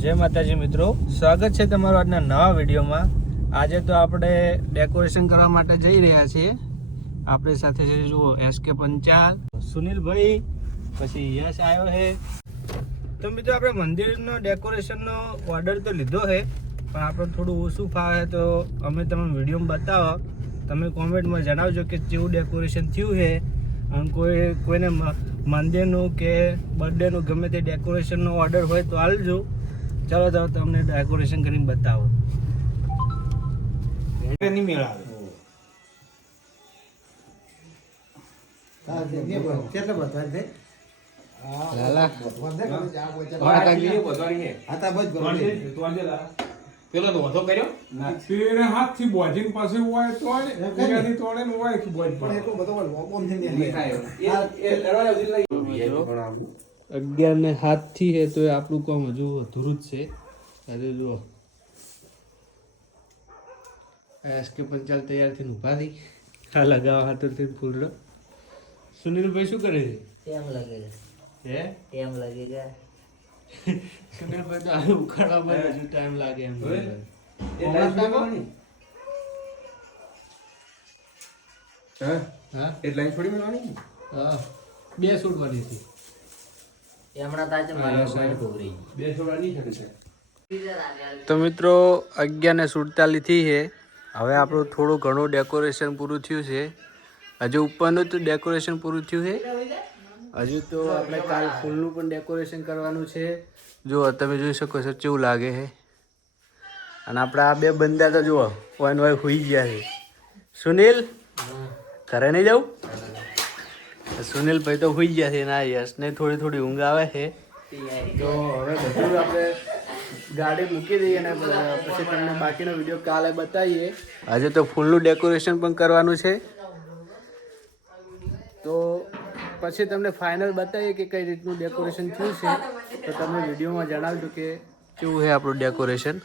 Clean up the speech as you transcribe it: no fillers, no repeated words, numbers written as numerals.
જય માતાજી મિત્રો, સ્વાગત છે તમારું આજના નવા વિડીયોમાં। આજે તો આપણે ડેકોરેશન કરવા માટે જઈ રહ્યા છીએ। આપણી સાથે છે જુઓ SK પંચાલ, સુનિલભાઈ, પછી યશ આવ્યો છે। તો મિત્રો આપણે મંદિરનો ડેકોરેશનનો ઓર્ડર તો લીધો છે, પણ આપણે થોડું ઓછું ફાવે તો અમે તમને વિડીયોમાં બતાવો। તમે કોમેન્ટમાં જણાવજો કે કેવું ડેકોરેશન થયું છે, અને કોઈને મંદિરનું કે બર્થડેનું ગમે તે ડેકોરેશનનો ઓર્ડર હોય તો આલજો। ચાલો તો તમને ડેકોરેશન કરીને બતાવો। નહીં મેળ આવે પેલો ધોધો કર્યો પેલે હાથથી બોજીન પાસે હોય તો એનાથી તોડે ને હોય કે બોજ પણ એટલો બધો ઓપન થઈ જાય એ દરવાજા સુધી લઈ 11:07 થી હે તો આપણું કામ હજુ અધૂરું જ છે। આજે જુઓ SK પંચાલ તૈયાર થઈને ઊભા થઈ, આ લગાવવા હાથરથી ફૂલડો। સુનિલભાઈ શું કરે છે? ટેમ લાગે હે ટેમ લાગેગા સુનિલભાઈ તો આ ઉખાડવામાં હજુ ટાઈમ લાગે એમ। હા એક લાઈન છોડી મેળવાની હા, 2 છોડવાની હતી। એમણા તાજે મારા સાઈડ કોગરી બે છોડા નહીં શકે છે। તો મિત્રો 11:47 થી છે। હવે આપણું થોડું ઘણું ડેકોરેશન પૂરું થયું છે। હજુ ઉપરનું તો ડેકોરેશન પૂરું થયું છે, હજુ તો આપણે કાલ ફૂલનું પણ ડેકોરેશન કરવાનું છે। જુઓ તમે જોઈ શકો છો કેવું લાગે છે। અને આપણા આ બે બંદા તો જુઓ વન વાય હોઈ ગયા છે। સુનિલ ઘરે નહીં જવું? સુનિલભાઈ તો હોઈ ગયા છે, ના યશને થોડી થોડી ઊંઘ આવે છે। તો હવે બધું આપણે ગાડી મૂકી દઈએ અને પછી તમને બાકીનો વિડીયો કાલે બતાવીએ। આજે તો ફૂલનું ડેકોરેશન પણ કરવાનું છે, તો પછી તમને ફાઇનલ બતાવીએ કે કઈ રીતનું ડેકોરેશન થયું છે। તો તમે વિડીયોમાં જણાવજો કે કેવું છે આપણું ડેકોરેશન।